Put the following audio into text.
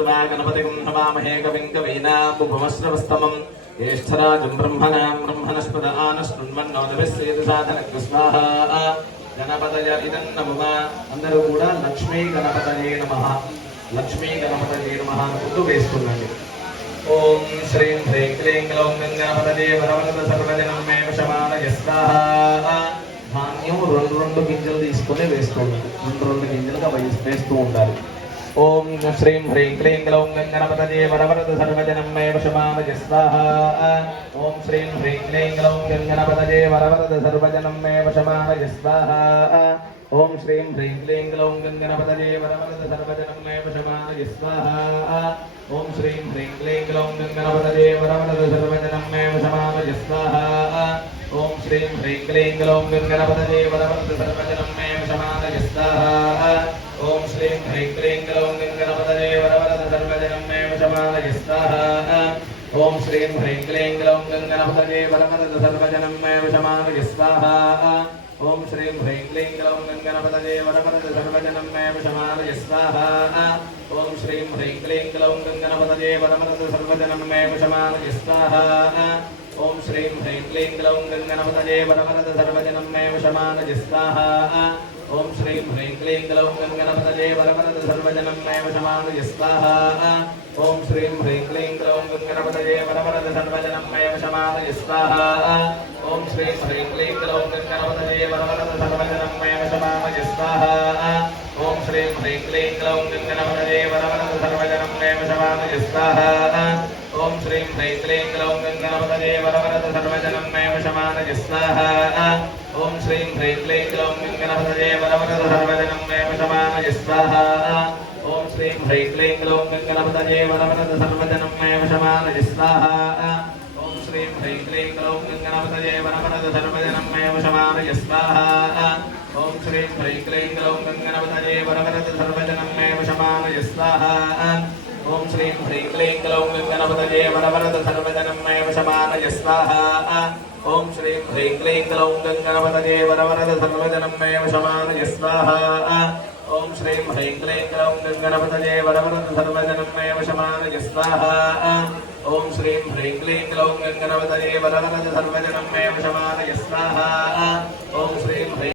नत्वा गणपतिं हवामहे कविं कवीनामुपमश्रवस्तमम् ज्येष्ठराजं ब्रह्मणां ब्रह्मणस्पद आनशृण्वन्नोदभिस्सेतुसाधनग् स्वाहा గణపతయ ఇదం నమః అందరూ కూడా లక్ష్మీ గణపతయే నమః లక్ష్మీ గణపతయే నమః అనుకుంటూ వేస్తుండండి ఓం శ్రీం హ్రీం క్లీం గ్లౌం గణపతయే వరవరద సర్వజనం మే వశమానయ స్వాహా ధాన్యం రెండు రెండు గింజలు తీసుకొని వేస్తూ ఉండాలి రెండు రెండు గింజలుగా వేస్- వేస్తూ ఉండాలి ఓం శ్రీం హ్రీం క్లీం గ్లౌం గణపతయే వరవరద సర్వజనం మే వశమానయ స్వాహ ఓం శ్రీం హ్రీం క్లీం గ్లౌం గణపతయే వరవరద సర్వజనం మే వశమానయ స్వాహ ఓం శ్రీం హ్రీం క్లీం గ్లౌం గణపతయే వరవరద సర్వజనం మే వశమానయ స్వాహ ఓం శ్రీం హ్రీం క్లీం గ్లౌం గణపతయే వరవరద సర్వజనం మే వశమానయ స్వాహ ఓం శ్రీం హ్రీం క్లీం గ్లౌం గణపతయే వరవరద సర్వజనం మే వశమానయ స్వాహ ఓం శ్రీం హ్రీం క్లీం గ్లౌం గణపతయే వరవరద సర్వజనం మే వశమానయ స్వాహా ఓం శ్రీం హ్రీం క్లీం గ్లౌం గణపతయే వరవరద సర్వజనం మే వశమానయ స్వాహా ఓం శ్రీం హ్రీం క్లీం గ్లౌం గణపతయే వరవరద సర్వజనం మే వశమానయ స్వాహా ఓం శ్రీం హ్రీం క్లీం గ్లౌం గణపతయే వరవరద సర్వజనం మే వశమానయ స్వాహా ఓం శ్రీం హ్రీం క్లీం గ్లౌం గణపతయే వరవరద సర్వజనం మే వశమానయ స్వాహా ఓం శ్రీం హ్రీం క్లీం గ్లౌం గణపతయే వరవరద సర్వజనం మే వశమానయ స్వాహా ఓం శ్రీం హ్రీం క్లీం గ్లౌం గణపతయే వరవరద సర్వజనం మే వశమానయ స్వాహా ఓం శ్రీం హ్రీం క్లీం గ్లౌం గణపతయే వరవరద సర్వజనం మే వశమానయ స్వాహా ఓం శ్రీం హ్రీం క్లీం గ్లౌం గణపతయే వరవరద సర్వజనం మే వశమానయ స్వాహా ఓం శ్రీం హ్రీం క్లీం గ్లౌం గణపతయే వరవరద సర్వజనం మే వశమానయ స్వాహా ఓం శ్రీం హ్రీం క్లీం గ్లౌం గణపతయే వరవరద సర్వజనం మే వశమానయ స్వాహా. ఓం శ్రీం హ్రీం క్లీం గ్లౌం గణపతయే వరవరద సర్వజనం మే వశమానయ స్వాహా. ఓం శ్రీం హ్రీం క్లీం గ్లౌం గణపతయే వరవరద సర్వజనం మే వశమానయ స్వాహా. ఓం శ్రీం హ్రీం క్లీం గ్లౌం గణపతయే వరవరద సర్వజనం మే వశమానయ స్వాహా. ఓం శ్రీం హ్రీం క్లీం గ్లౌం గణపతయే వరవరద సర్వజనం మే వశమానయ స్వాహా. ఓం శ్రీం హ్రీం క్లీం గ్లౌం గణపతయే వరవరద సర్వజనం మే వశమానయ స్వాహా. ఓం శ్రీం హ్రీం క్లీం గ్లౌం గణపతయే వరవరద సర్వజనం మే వశమానయ స్వాహా. ఓం శ్రీం హ్రీం క్లీం గ్లౌం గణపతయే వరవరద సర్వజనం మే వశమానయ స్వాహా. ఓం శ్రీం హ్రీం